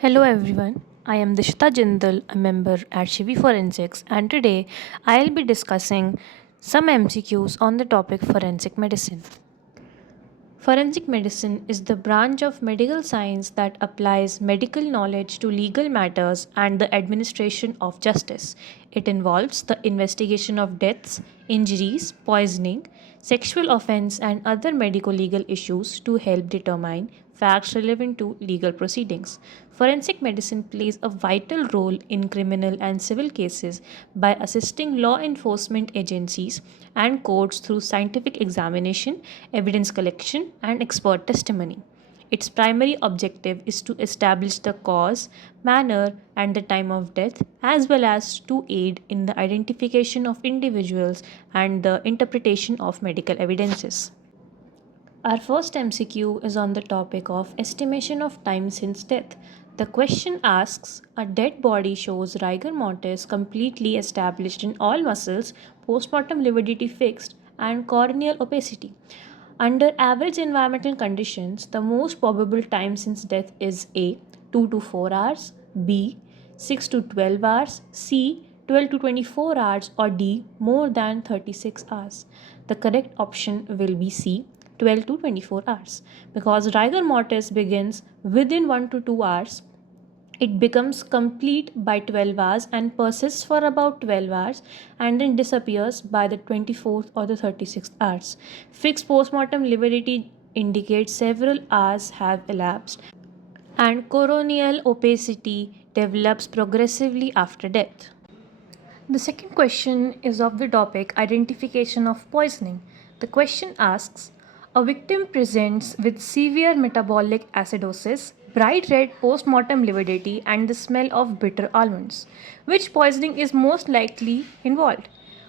Hello everyone, I am Dishita Jindal, a member at Shivi Forensics, and today I'll be discussing some MCQs on the topic forensic medicine. Forensic medicine is the branch of medical science that applies medical knowledge to legal matters and the administration of justice. It involves the investigation of deaths, injuries, poisoning, sexual offense, and other medico legal issues to help determine facts relevant to legal proceedings. Forensic medicine plays a vital role in criminal and civil cases by assisting law enforcement agencies and courts through scientific examination, evidence collection, and expert testimony. Its primary objective is to establish the cause, manner, and the time of death, as well as to aid in the identification of individuals and the interpretation of medical evidences. Our first MCQ is on the topic of estimation of time since death. The question asks, a dead body shows rigor mortis completely established in all muscles, postmortem lividity fixed, and corneal opacity. Under average environmental conditions, the most probable time since death is A. 2 to 4 hours, B. 6 to 12 hours, C. 12 to 24 hours, or D. More than 36 hours. The correct option will be C. 12 to 24 hours, because rigor mortis begins within 1 to 2 hours. It becomes complete by 12 hours and persists for about 12 hours and then disappears by the 24th or the 36th hours. Fixed postmortem lividity indicates several hours have elapsed and corneal opacity develops progressively after death. The second question is of the topic identification of poisoning. The question asks, a victim presents with severe metabolic acidosis, bright red post-mortem lividity, and the smell of bitter almonds. Which poisoning is most likely involved?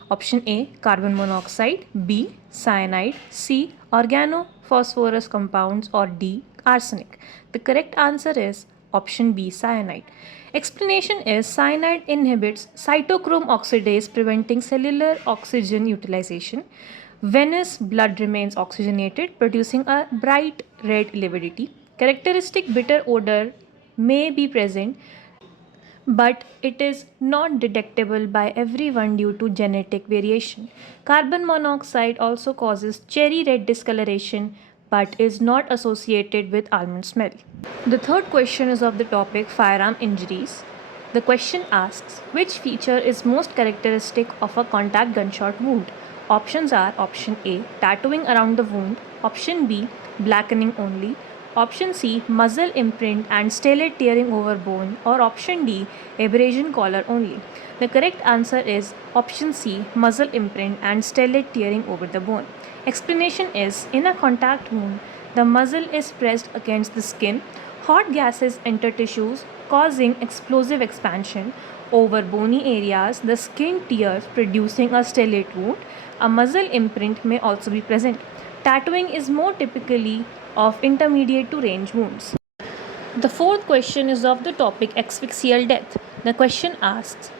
Option A, carbon monoxide, B, cyanide, C, organophosphorus compounds, or D, arsenic. The correct answer is option B, cyanide. Explanation is cyanide inhibits cytochrome oxidase, preventing cellular oxygen utilization. Venous blood remains oxygenated, producing a bright red lividity. Characteristic bitter odor may be present, but it is not detectable by everyone due to genetic variation. Carbon monoxide also causes cherry red discoloration but is not associated with almond smell. The third question is of the topic firearm injuries. The question asks, which feature is most characteristic of a contact gunshot wound? Options are option A, tattooing around the wound, option B, blackening only, option C, muzzle imprint and stellate tearing over bone, or option D, abrasion collar only. The correct answer is option C, muzzle imprint and stellate tearing over the bone. Explanation is, in a contact wound, the muzzle is pressed against the skin, hot gases enter tissues, causing explosive expansion. Over bony areas, the skin tears, producing a stellate wound. A muzzle imprint may also be present. Tattooing is more typically of intermediate to range wounds. The fourth question is of the topic asphyxial death. The question asks,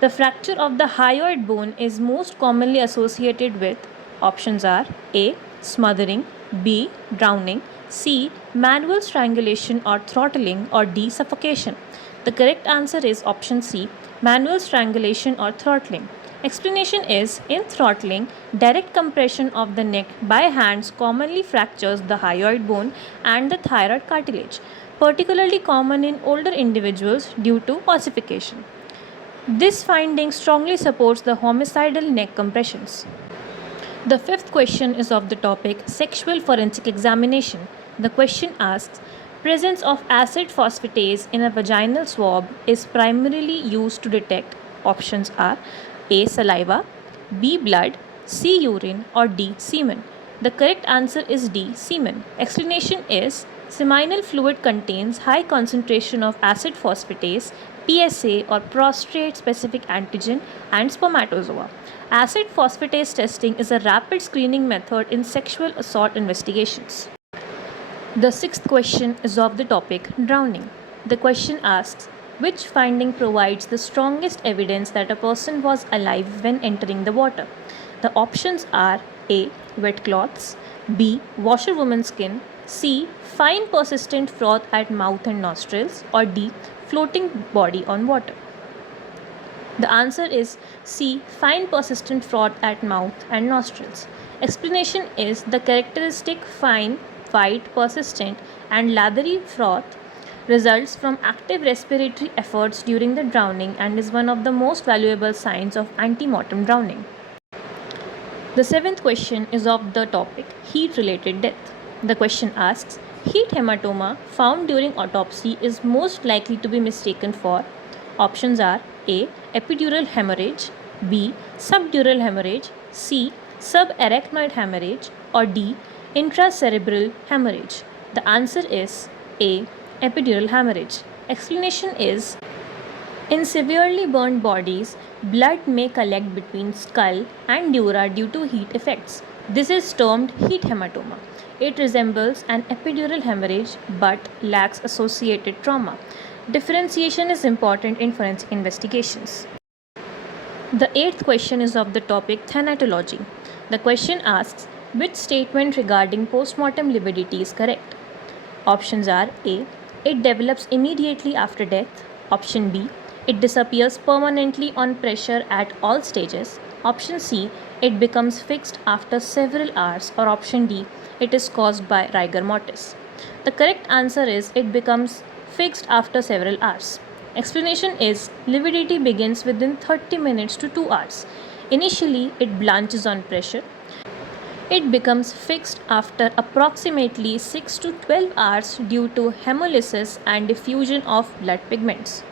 the fracture of the hyoid bone is most commonly associated with options are A, smothering, B, drowning, C, manual strangulation or throttling, or D, suffocation. The correct answer is option C, manual strangulation or throttling. Explanation is, in throttling, direct compression of the neck by hands commonly fractures the hyoid bone and the thyroid cartilage, particularly common in older individuals due to ossification. This finding strongly supports the homicidal neck compressions. The fifth question is of the topic sexual forensic examination. The question asks, presence of acid phosphatase in a vaginal swab is primarily used to detect. Options are A, saliva, B, blood, C, urine, or D, semen. The correct answer is D, semen. Explanation is, seminal fluid contains high concentration of acid phosphatase, PSA, or prostate specific antigen, and spermatozoa. Acid phosphatase testing is a rapid screening method in sexual assault investigations. The sixth question is of the topic drowning. The question asks, which finding provides the strongest evidence that a person was alive when entering the water? The options are A, wet cloths, B, washerwoman skin, C. Fine persistent froth at mouth and nostrils, or D. Floating body on water? The answer is C. Fine persistent froth at mouth and nostrils. Explanation is the characteristic fine, white, persistent, and lathery froth results from active respiratory efforts during the drowning and is one of the most valuable signs of ante-mortem drowning. The seventh question is of the topic heat related death. The question asks, heat hematoma found during autopsy is most likely to be mistaken for. Options are A. Epidural hemorrhage, B. Subdural hemorrhage, C. Subarachnoid hemorrhage, or D. Intracerebral hemorrhage. The answer is A. Epidural hemorrhage. Explanation is in severely burned bodies, blood may collect between skull and dura due to heat effects. This is termed heat hematoma. It resembles an epidural hemorrhage but lacks associated trauma. Differentiation is important in forensic investigations. The eighth question is of the topic thanatology. The question asks, which statement regarding postmortem lividity is correct? Options are A. It develops immediately after death. Option B. It disappears permanently on pressure at all stages. Option C. It becomes fixed after several hours. Or option D. It is caused by rigor mortis. The correct answer is it becomes fixed after several hours. Explanation is lividity begins within 30 minutes to 2 hours. Initially, it blanches on pressure. It becomes fixed after approximately 6 to 12 hours due to hemolysis and diffusion of blood pigments.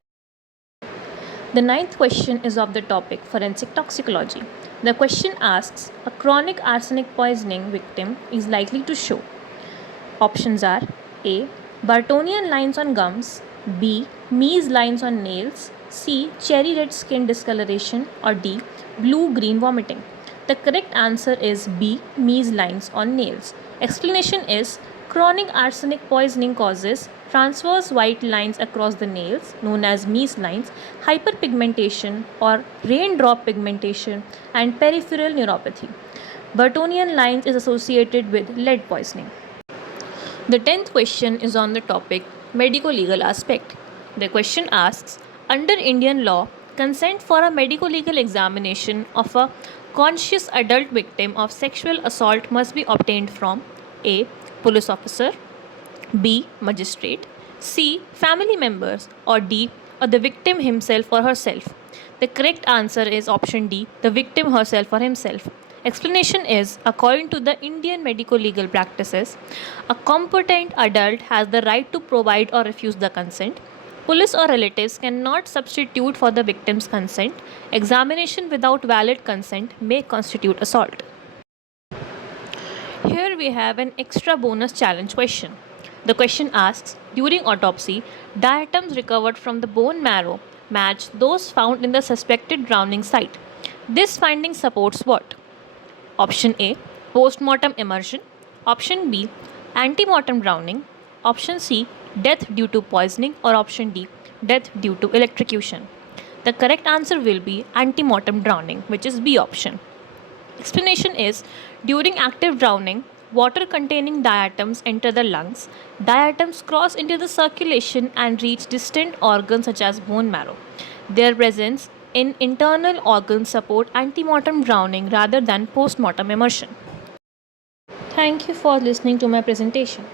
The ninth question is of the topic forensic toxicology. The question asks, a chronic arsenic poisoning victim is likely to show. Options are A. Bartonian lines on gums, B. Mees lines on nails, C. Cherry red skin discoloration, or D. Blue-green vomiting. The correct answer is B. Mees lines on nails. Explanation is chronic arsenic poisoning causes transverse white lines across the nails, known as Mees lines, hyperpigmentation or raindrop pigmentation, and peripheral neuropathy. Bartonian lines is associated with lead poisoning. The 10th question is on the topic medico-legal aspect. The question asks, under Indian law, consent for a medico-legal examination of a conscious adult victim of sexual assault must be obtained from A. Police officer, B. Magistrate, C. Family members, or D. Or the victim himself or herself. The correct answer is option D. The victim herself or himself. Explanation is, according to the Indian medico-legal practices, a competent adult has the right to provide or refuse the consent. Police or relatives cannot substitute for the victim's consent. Examination without valid consent may constitute assault. Here we have an extra bonus challenge question. The question asks, during autopsy, diatoms recovered from the bone marrow match those found in the suspected drowning site. This finding supports what? Option A. Post-mortem immersion. Option B. Ante-mortem drowning. Option C. Death due to poisoning. Or option D. Death due to electrocution. The correct answer will be ante-mortem drowning, which is B option. Explanation is, during active drowning, water containing diatoms enter the lungs. Diatoms cross into the circulation and reach distant organs such as bone marrow. Their presence in internal organs support ante-mortem drowning rather than post-mortem immersion. Thank you for listening to my presentation.